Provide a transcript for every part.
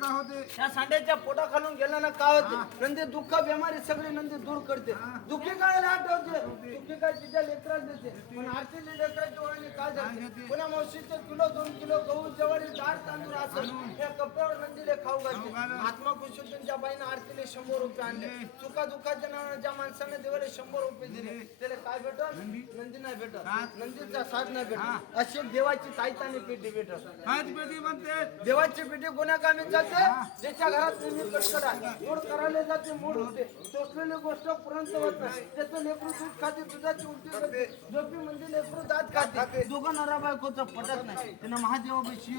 काय होते त्या सांड्याच्या पोटा खालून गेल्यानं काय होते नंदी दुःख बेमारी सगळी नंदी दूर करते दुःखी काय आठवते दुःखी काय तिच्या लेकराला देते पण आरतीने लेकराच्या ओळखी काय झाले पुन्हा मावशीचे किलो 2 किलो गहू ज्वारी डाळ तांदूळ असं या कपड्यावर नंदीले खाऊ घालते आत्मा खुशीतून त्या बाईनं आरतीले 100 रुपये आणले चुका दुःखाच्या नावानं ज्या माणसाने देवाला 100 रुपये दिले त्याला काय भेटत नंदी नाही भेटत नंदीचा साथ नाही भेटत अशी देवाची ताईतानी पेटी भेटत काय पेटी म्हणते देवाची पेटी कोण्या कामी जाते ज्याच्या घरात नेहमी कटकट आहे मोड करायला जाते मोड होते चोचलेली गोष्ट पुरंत होत नाही त्याचं लेकरू दूध खाते दुधाची उलटी करते झोपी म्हणजे लेकरू दात खाते दोघं नरा बायकोचं पटत नाही त्यानं महादेवापाशी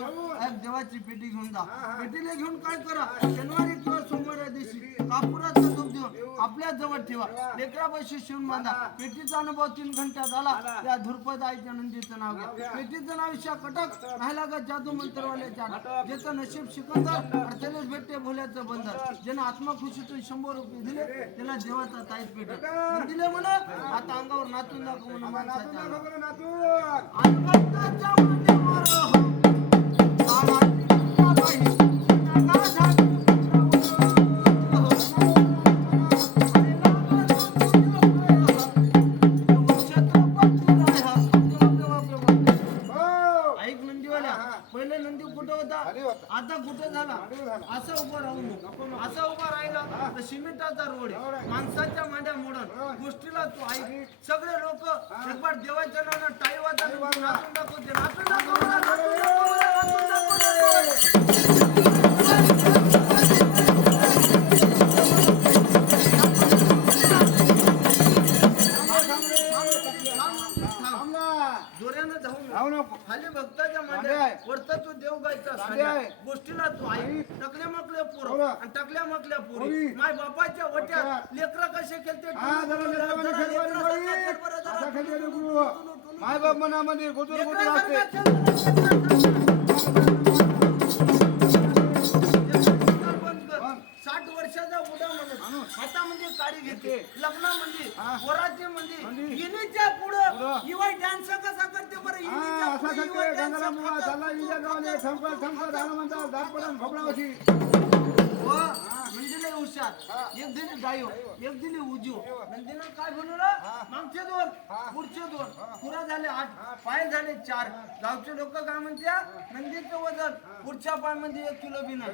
एक देवाची पेटी घेऊन जा पेटीला घेऊन काय करा शनिवारी किंवा सोमवारी दिवशी कापुराचा धूप देऊन आपल्या जवळ ठेवा लेकरापाशी शिवून बांधा पेटीचा अनुभव 3 घंटा झाला त्या धुरपद आईच्या नंदीचं नाव घ्या पेटीचं नाव ईशा कटक नाही लागत जादू मंत्रवाल्याच्या ज्याचं नशीब सिकंदर अडचणीस भेटते भोल्याचं बंदर ज्यानं आत्मा खुशीतून 100 रुपये दिले त्याला देवाचा ताईत भेटत दिले म्हणा आता अंगावर नाचून दाखव म्हणून माणसाच्या अंगाच्या मांडीवर आता कुठं झाला असं उभं राहू नको असं उभा राहिला तर सिमेंटाचा रोड माणसाच्या मांड्या मोडून गोष्टीला तू आई सगळे लोक एक बार देवाच्या नावानं टाळी वाजवून नाचून दाखवते नाचून जोऱ्यानं धावू नको खाली भक्ताच्या मांड्या वरता तू देव गायचा गोष्टीला तू आई टकल्या मकल्या पोर आणि टकल्या मकल्या पोरी माय बापाच्या वट्यात लेकरा कसे केलते माय बाप मनामध्ये गोदर गोदर असते 60 वर्षाचा उडा म्हणून हातामध्ये काळी घेते लग्नामध्ये वरातीमध्ये इनीच्या पुढं इवाय डान्स कसा करते बरं इनीच्या पुढं इवाय नंदीला हुशार एक दिली गायो एक दिली उजू नंदीला काय बनवलं मागचे 2 पुढचे 2 पुरा झाले 8 पाय झाले 4 गावचे लोक काय म्हणत्या नंदीचं वजन पुढच्या पाय मध्ये 1 किलो बी नाही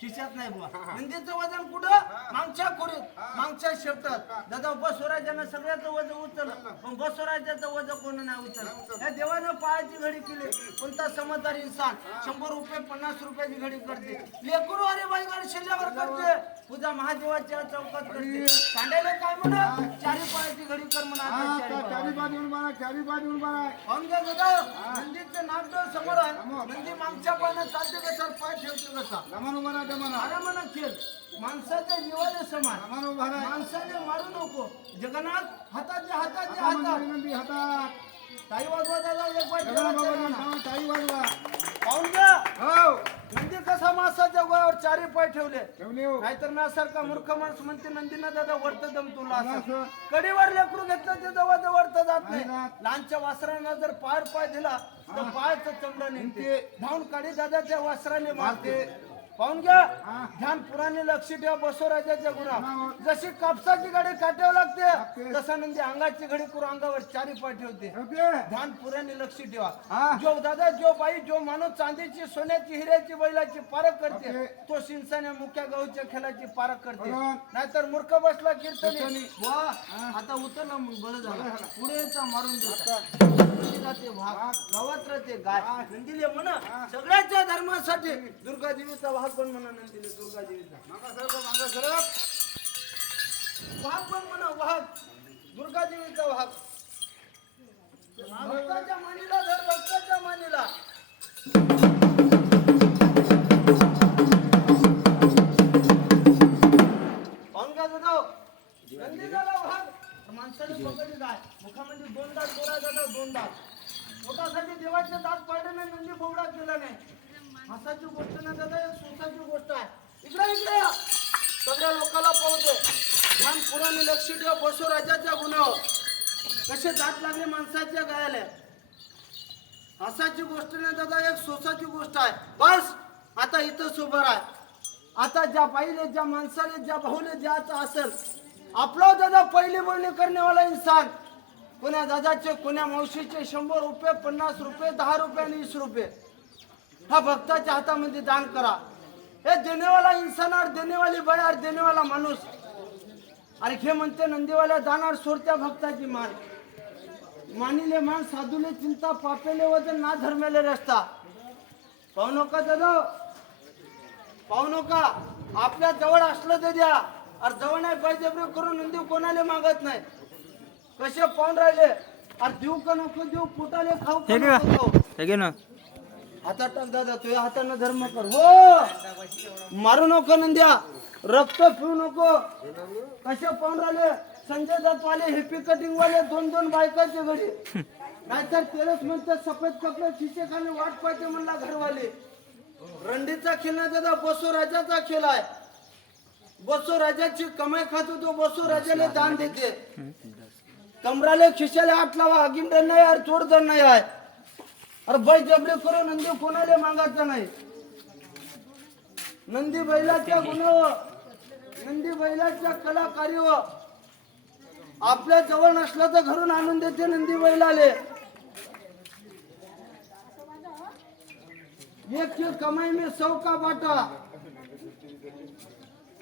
खिशात नाही बुवा नंदीचं वजन कुठं मागच्या खोरीत मागच्या शेपटात दादा बसवराजानं सगळ्याचं वजन उचललं पण बसवराजाचं वजन कोण नाही उचललं या देवानं पायाची घडी केली कोणता समजदार इंसान 100 रुपये 50 रुपयाची घडी करते लेकरू अरे बाई गाडी शिल्लक करते पूजा महादेवाच्या चौकात करते सांडायला काय म्हणा 4 पायाची घडी कर म्हणा 4 दादा नंदीचं नागडोळ समोर आहे नंदी मागच्या पायानं चालते कसा पाय ठेवते कसा आरामानं खेळ माणसाच्या जीवाला समान माणसाने मारू नको जगन्नाथ हाताच्या हातात ताई वाजवा दादा एक पाय पाहून घ्या नंदी कसा माणसाच्या गोळ्यावर 4 पाय ठेवले नाहीतर नासारखा मूर्ख माणूस म्हणते नंदीना दादा वरत दम तुला असं कडेवर लेकरू घेतलं ते जवळ वरत जात नाही लहानच्या वासरांना जर पाय दिला तर पायाचं चमडं निघते धावून काढी दादा त्या वासराने मारते पाहून घ्या ध्यान पुराणे लक्ष ठेवा बसवराजाच्या गुणा जशी कापसाची गाडी काट्यावर लागते तसा नंदी अंगाची घडी करून अंगावर 4 पाय ठेवते ध्यान पुराणे लक्ष ठेवा जो दादा जो बाई जो माणूस चांदीची सोन्याची हिऱ्याची बैलाची पारख करते तो शिंसाने मुख्या गहूच्या खेळाची पारख करते नाहीतर मूर्ख बसला कीर्तनी वा आता उतरला मग बरं झालं पुढे मारून देते भाग गावात राहते गाय नंदीले म्हणा सगळ्याच्या धर्मासाठी दुर्गा देवीचा भाग पण म्हणा नंदीले दुर्गा देवीचा मागा भाग पण म्हणा भाग दुर्गा देवीचा भाग भक्ताच्या मानीला धर भक्ताच्या मानीला नंदीला भाग माणसाने पकडली गाय मुखामध्ये 2 दात गोरा दादा 2 दात पोटासाठी देवाचे दात पाडले नाही नंदी बोवडा केला नाही हसाची गोष्ट नाही दादा एक सोसाची गोष्ट आहे इकडे सगळ्या लोकांना पाहते ध्यान पुराणे लक्ष ठेवा बसवराजाच्या गुन्ह्यावर कसे दात लागले माणसाच्या गायला हसाची गोष्ट नाही दादा एक सोसाची गोष्ट आहे बस आता इथंच उभं राह. आता ज्या बाईले ज्या माणसाने ज्या भाऊले ज्याचं असेल आपला दादा पहिली बोलणी करण्यावाला इंसान कोण्या दादाचे कोण्या मावशीचे 100 रुपये 50 रुपये 10 रुपये आणि 20 रुपये हा भक्ताच्या हातामध्ये दान करा. हे देणेवाला इंसान और देणेवाली बाई और देणेवाला माणूस. अरे हे म्हणते नंदीवाल्या दानार सोडत्या भक्ताची मान. मानिले मान साधूले चिंता पापेले वजन ना धर्मेले रस्ता. पाहू नका दादा पाहू नका. आपल्या जवळ असलं तर द्या अरे जवळ नाही पाहिजे करून नंदी कोणाला मागत नाही. कसे पाहून राहिले अरे देऊ का नको देऊ पोटाले खाऊ का नको खाऊ. हातात टाक दादा तुझ्या हाताने धर्म कर. हो मारू नको नंद्या रक्त पिऊ नको. कसे पाहून राहिले संजय दत्त वाले हिप्पी कटिंग वाले 2-2 बायकाचे घरी नाहीतर तेलच म्हणतात सफेद कपडे खिचे खाली वाट पाहते म्हणला घरवाले. रंडीचा खेळ नाही दादा बसो राजाचा खेळ आहे. बसो राजाची कमाई खातो तो बसो राजाला दान देते. कमराले खिशाले हात लावा अगिंड नाही यार चोरजण नाही आहे. अरे बाई जबरे करो नंदी कोणाला मागायचा नाही. नंदी बैलाच्या गुणावर नंदी बैलाच्या कलाकारीवर आपल्या जवळ नसला तर घरून आणून देते नंदी बैलाले. एक की कमाई में 100 का बाटा.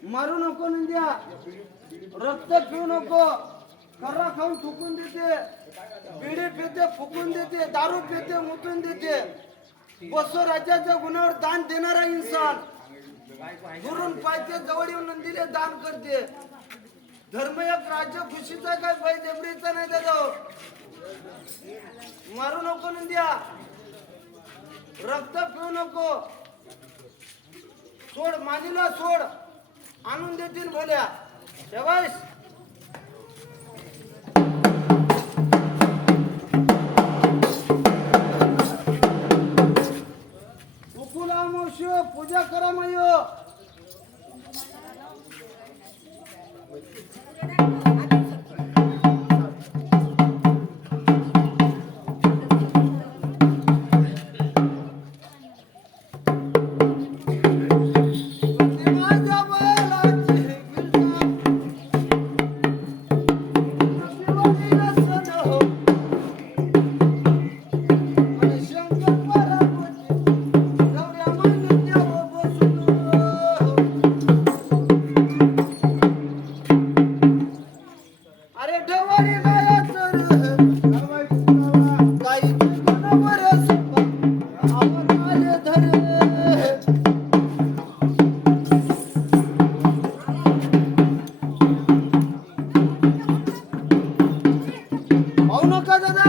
मारू नको नंद्या रक्त पिऊ नको. कर्रा खाऊन फुकून देते बिडी पिते फुकून देते दारू पिते मुतून देते. बसो राजाच्या गुणावर दान देणारा इंसान दुरून पायते जवळ येऊन नंदीले दान करते. धर्म एक राज्य खुशीचा काय बाई जबरीचा नाही दादा. मारू नको नंद्या रक्त पिऊ नको. सोड मानीला सोड आणून देतील भोल्या शेवाईस. उकुला मोशी पूजा करा मयो. पाहू नका दादा